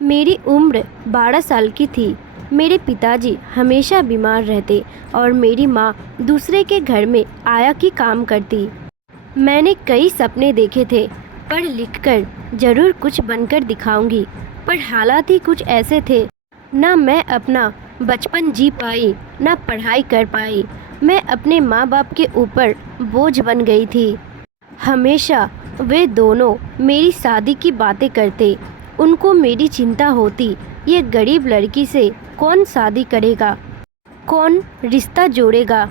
मेरी उम्र 12 साल की थी। मेरे पिताजी हमेशा बीमार रहते और मेरी माँ दूसरे के घर में आया की काम करती। मैंने कई सपने देखे थे, पढ़ लिख कर ज़रूर कुछ बनकर दिखाऊंगी, पर हालात ही कुछ ऐसे थे। ना मैं अपना बचपन जी पाई, ना पढ़ाई कर पाई। मैं अपने माँ बाप के ऊपर बोझ बन गई थी। हमेशा वे दोनों मेरी शादी की बातें करते। उनको मेरी चिंता होती, ये गरीब लड़की से कौन शादी करेगा, कौन रिश्ता जोड़ेगा।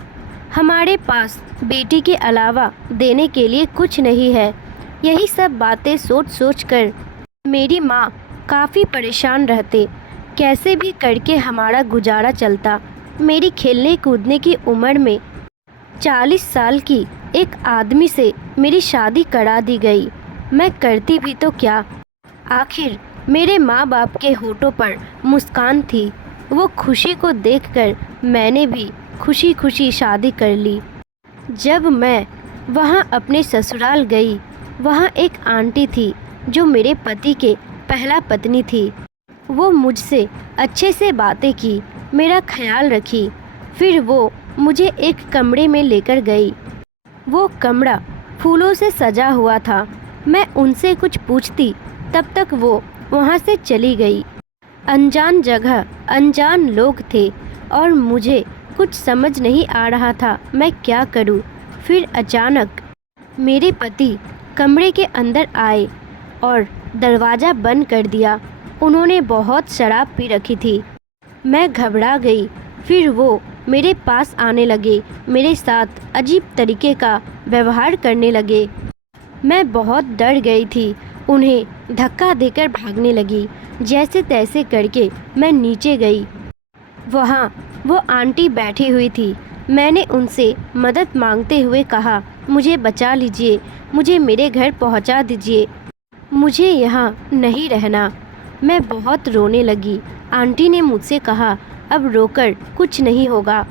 हमारे पास बेटी के अलावा देने के लिए कुछ नहीं है। यही सब बातें सोच सोच कर मेरी माँ काफ़ी परेशान रहते। कैसे भी करके हमारा गुजारा चलता। मेरी खेलने कूदने की उम्र में 40 साल की एक आदमी से मेरी शादी करा दी गई। मैं करती भी तो क्या। आखिर मेरे माँ बाप के होठों पर मुस्कान थी। वो खुशी को देखकर मैंने भी खुशी खुशी शादी कर ली। जब मैं वहाँ अपने ससुराल गई, वहाँ एक आंटी थी जो मेरे पति के पहला पत्नी थी। वो मुझसे अच्छे से बातें की, मेरा ख्याल रखी। फिर वो मुझे एक कमरे में लेकर गई। वो कमरा फूलों से सजा हुआ था। मैं उनसे कुछ पूछती, तब तक वो वहाँ से चली गई। अनजान जगह, अनजान लोग थे और मुझे कुछ समझ नहीं आ रहा था मैं क्या करूँ। फिर अचानक मेरे पति कमरे के अंदर आए और दरवाज़ा बंद कर दिया। उन्होंने बहुत शराब पी रखी थी। मैं घबरा गई। फिर वो मेरे पास आने लगे, मेरे साथ अजीब तरीके का व्यवहार करने लगे। मैं बहुत डर गई थी। उन्हें धक्का देकर भागने लगी। जैसे तैसे करके मैं नीचे गई। वहाँ वो आंटी बैठी हुई थी। मैंने उनसे मदद मांगते हुए कहा, मुझे बचा लीजिए, मुझे मेरे घर पहुँचा दीजिए, मुझे यहाँ नहीं रहना। मैं बहुत रोने लगी। आंटी ने मुझसे कहा, अब रोकर कुछ नहीं होगा,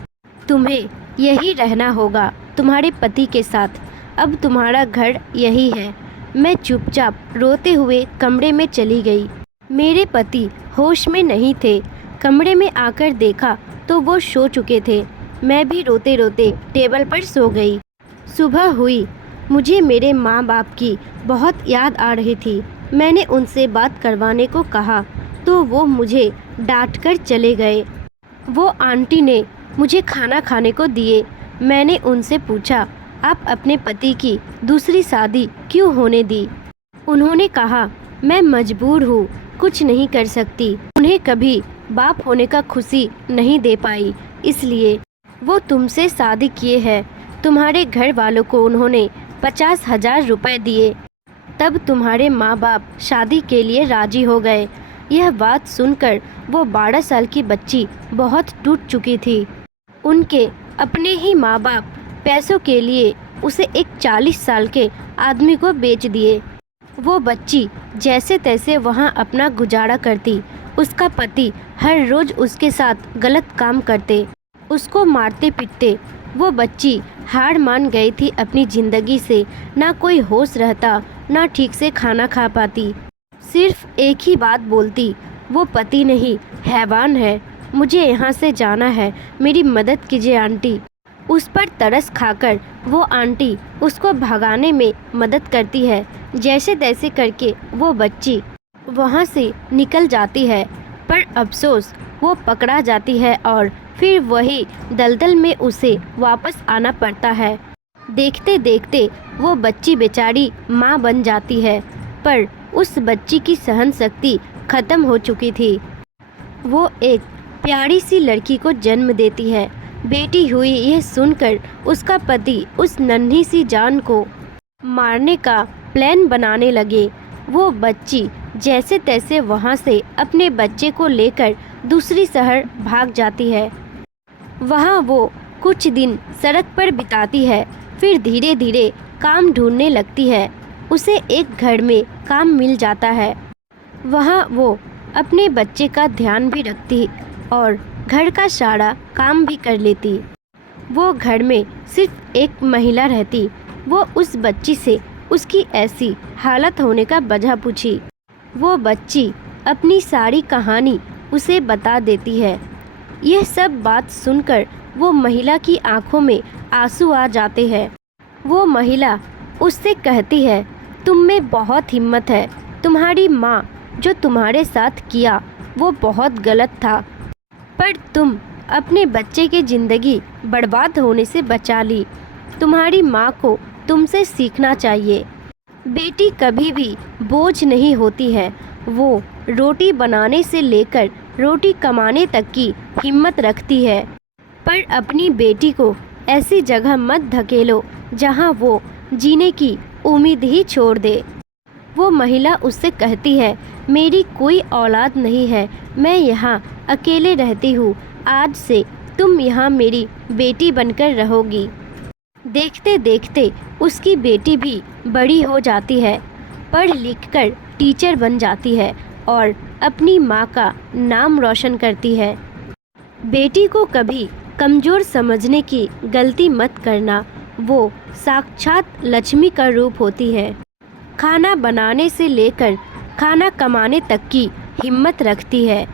तुम्हें यही रहना होगा तुम्हारे पति के साथ। अब तुम्हारा घर यही है। मैं चुपचाप रोते हुए कमरे में चली गई। मेरे पति होश में नहीं थे। कमरे में आकर देखा तो वो सो चुके थे। मैं भी रोते रोते टेबल पर सो गई। सुबह हुई। मुझे मेरे माँ बाप की बहुत याद आ रही थी। मैंने उनसे बात करवाने को कहा तो वो मुझे डांट कर चले गए। वो आंटी ने मुझे खाना खाने को दिए। मैंने उनसे पूछा, आप अपने पति की दूसरी शादी क्यों होने दी? उन्होंने कहा, मैं मजबूर हूँ, कुछ नहीं कर सकती। उन्हें कभी बाप होने का खुशी नहीं दे पाई, इसलिए वो तुमसे शादी किए हैं। तुम्हारे घर वालों को उन्होंने 50,000 रुपए दिए, तब तुम्हारे माँ बाप शादी के लिए राजी हो गए। यह बात सुनकर वो 12 साल की बच्ची बहुत टूट चुकी थी। उनके अपने ही माँ बाप पैसों के लिए उसे एक 40 साल के आदमी को बेच दिए। वो बच्ची जैसे तैसे वहाँ अपना गुजारा करती। उसका पति हर रोज़ उसके साथ गलत काम करते, उसको मारते पीटते। वो बच्ची हार मान गई थी अपनी ज़िंदगी से। ना कोई होश रहता, ना ठीक से खाना खा पाती। सिर्फ एक ही बात बोलती, वो पति नहीं हैवान है, मुझे यहाँ से जाना है, मेरी मदद कीजिए आंटी। उस पर तरस खाकर वो आंटी उसको भगाने में मदद करती है। जैसे तैसे करके वो बच्ची वहाँ से निकल जाती है, पर अफसोस वो पकड़ा जाती है और फिर वही दलदल में उसे वापस आना पड़ता है। देखते देखते वो बच्ची बेचारी माँ बन जाती है, पर उस बच्ची की सहन शक्ति खत्म हो चुकी थी। वो एक प्यारी सी लड़की को जन्म देती है। बेटी हुई यह सुनकर उसका पति उस नन्ही सी जान को मारने का प्लान बनाने लगे। वो बच्ची जैसे तैसे वहाँ से अपने बच्चे को लेकर दूसरी शहर भाग जाती है। वहाँ वो कुछ दिन सड़क पर बिताती है, फिर धीरे धीरे काम ढूंढने लगती है। उसे एक घर में काम मिल जाता है। वहाँ वो अपने बच्चे का ध्यान भी रखती और घर का सारा काम भी कर लेती। वो घर में सिर्फ एक महिला रहती। वो उस बच्ची से उसकी ऐसी हालत होने का वजह पूछी। वो बच्ची अपनी सारी कहानी उसे बता देती है। यह सब बात सुनकर वो महिला की आंखों में आंसू आ जाते हैं। वो महिला उससे कहती है, तुम में बहुत हिम्मत है। तुम्हारी माँ जो तुम्हारे साथ किया वो बहुत गलत था, पर तुम अपने बच्चे की ज़िंदगी बर्बाद होने से बचा ली। तुम्हारी माँ को तुमसे सीखना चाहिए। बेटी कभी भी बोझ नहीं होती है। वो रोटी बनाने से लेकर रोटी कमाने तक की हिम्मत रखती है। पर अपनी बेटी को ऐसी जगह मत धकेलो जहाँ वो जीने की उम्मीद ही छोड़ दे। वो महिला उससे कहती है, मेरी कोई औलाद नहीं है, मैं यहाँ अकेले रहती हूँ। आज से तुम यहाँ मेरी बेटी बनकर रहोगी। देखते देखते उसकी बेटी भी बड़ी हो जाती है, पढ़ लिख कर टीचर बन जाती है और अपनी माँ का नाम रोशन करती है। बेटी को कभी कमज़ोर समझने की गलती मत करना। वो साक्षात लक्ष्मी का रूप होती है। खाना बनाने से लेकर खाना कमाने तक की हिम्मत रखती है।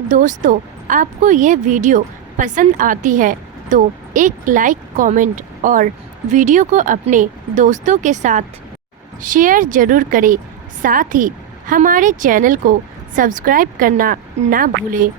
दोस्तों, आपको यह वीडियो पसंद आती है तो एक लाइक, कमेंट और वीडियो को अपने दोस्तों के साथ शेयर ज़रूर करें। साथ ही हमारे चैनल को सब्सक्राइब करना ना भूलें।